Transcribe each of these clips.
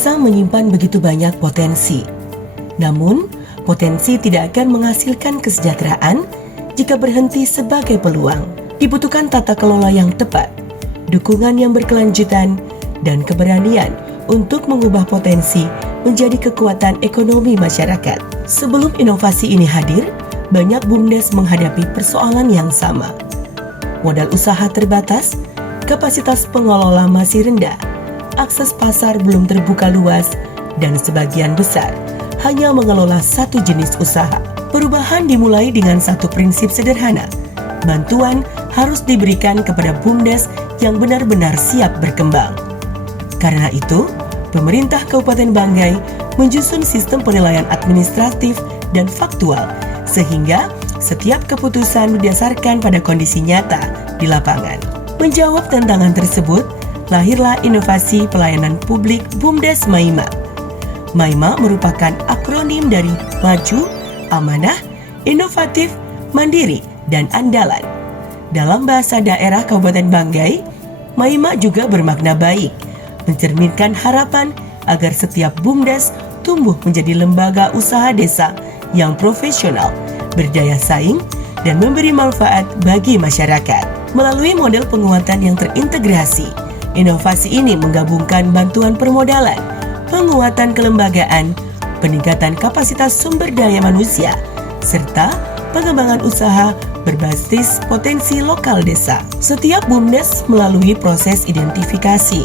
desa menyimpan begitu banyak potensi. Namun, potensi tidak akan menghasilkan kesejahteraan jika berhenti sebagai peluang. Dibutuhkan tata kelola yang tepat, dukungan yang berkelanjutan, dan keberanian untuk mengubah potensi menjadi kekuatan ekonomi masyarakat. Sebelum inovasi ini hadir, banyak BUMDes menghadapi persoalan yang sama. Modal usaha terbatas, kapasitas pengelola masih rendah, akses pasar belum terbuka luas, dan sebagian besar hanya mengelola satu jenis usaha. Perubahan dimulai dengan satu prinsip sederhana. Bantuan harus diberikan kepada BUMDes yang benar-benar siap berkembang. Karena itu, pemerintah Kabupaten Banggai menyusun sistem penilaian administratif dan faktual sehingga setiap keputusan didasarkan pada kondisi nyata di lapangan. Menjawab tantangan tersebut, lahirlah inovasi pelayanan publik BUMDes MAIMA. MAIMA merupakan akronim dari Maju, Amanah, Inovatif, Mandiri, dan Andalan. Dalam bahasa daerah Kabupaten Banggai, MAIMA juga bermakna baik, mencerminkan harapan agar setiap BUMDes tumbuh menjadi lembaga usaha desa yang profesional, berdaya saing, dan memberi manfaat bagi masyarakat. Melalui model penguatan yang terintegrasi, inovasi ini menggabungkan bantuan permodalan, penguatan kelembagaan, peningkatan kapasitas sumber daya manusia, serta pengembangan usaha berbasis potensi lokal desa. Setiap BUMDes melalui proses identifikasi,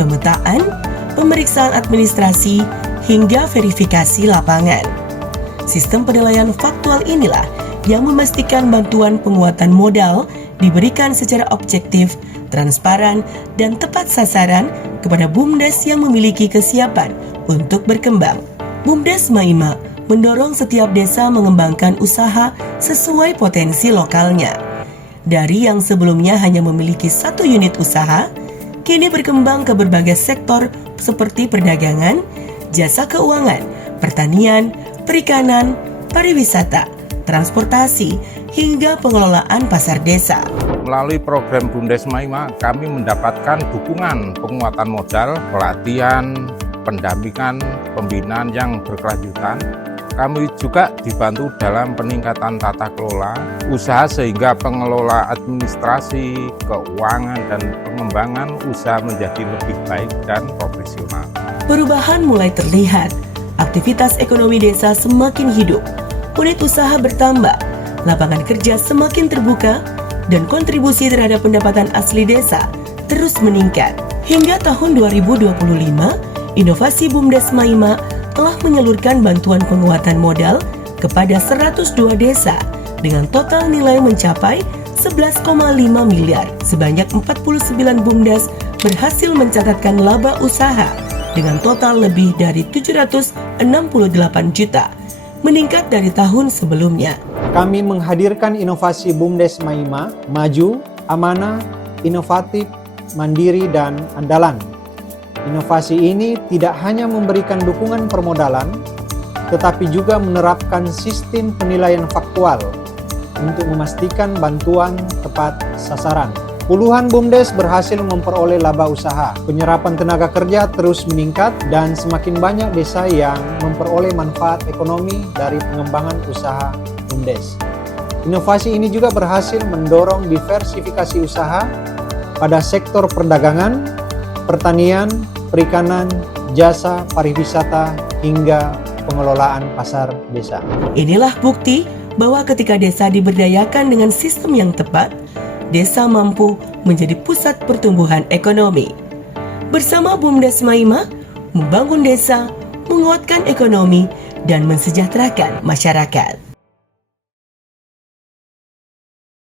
pemetaan, pemeriksaan administrasi, hingga verifikasi lapangan. Sistem penilaian faktual inilah yang memastikan bantuan penguatan modal diberikan secara objektif, transparan, dan tepat sasaran kepada BUMDes yang memiliki kesiapan untuk berkembang. BUMDes MAIMA mendorong setiap desa mengembangkan usaha sesuai potensi lokalnya. Dari yang sebelumnya hanya memiliki satu unit usaha, kini berkembang ke berbagai sektor seperti perdagangan, jasa keuangan, pertanian, perikanan, pariwisata, transportasi, hingga pengelolaan pasar desa. Melalui program BUMDes MAIMA, kami mendapatkan dukungan penguatan modal, pelatihan, pendampingan, pembinaan yang berkelanjutan. Kami juga dibantu dalam peningkatan tata kelola usaha sehingga pengelola administrasi, keuangan, dan pengembangan usaha menjadi lebih baik dan profesional. Perubahan mulai terlihat, aktivitas ekonomi desa semakin hidup, unit usaha bertambah, lapangan kerja semakin terbuka, dan kontribusi terhadap pendapatan asli desa terus meningkat. Hingga tahun 2025, inovasi BUMDes MAIMA telah menyalurkan bantuan penguatan modal kepada 102 desa dengan total nilai mencapai 11,5 miliar. Sebanyak 49 BUMDes berhasil mencatatkan laba usaha dengan total lebih dari 768 juta, meningkat dari tahun sebelumnya. Kami menghadirkan inovasi BUMDes MAIMA, Maju, Amanah, Inovatif, Mandiri, dan Andalan. Inovasi ini tidak hanya memberikan dukungan permodalan, tetapi juga menerapkan sistem penilaian faktual untuk memastikan bantuan tepat sasaran. Puluhan BUMDes berhasil memperoleh laba usaha, penyerapan tenaga kerja terus meningkat, dan semakin banyak desa yang memperoleh manfaat ekonomi dari pengembangan usaha BUMDes. Inovasi ini juga berhasil mendorong diversifikasi usaha pada sektor perdagangan, pertanian, perikanan, jasa, pariwisata, hingga pengelolaan pasar desa. Inilah bukti bahwa ketika desa diberdayakan dengan sistem yang tepat, desa mampu menjadi pusat pertumbuhan ekonomi. Bersama BUMDes MAIMA, membangun desa, menguatkan ekonomi, dan mensejahterakan masyarakat.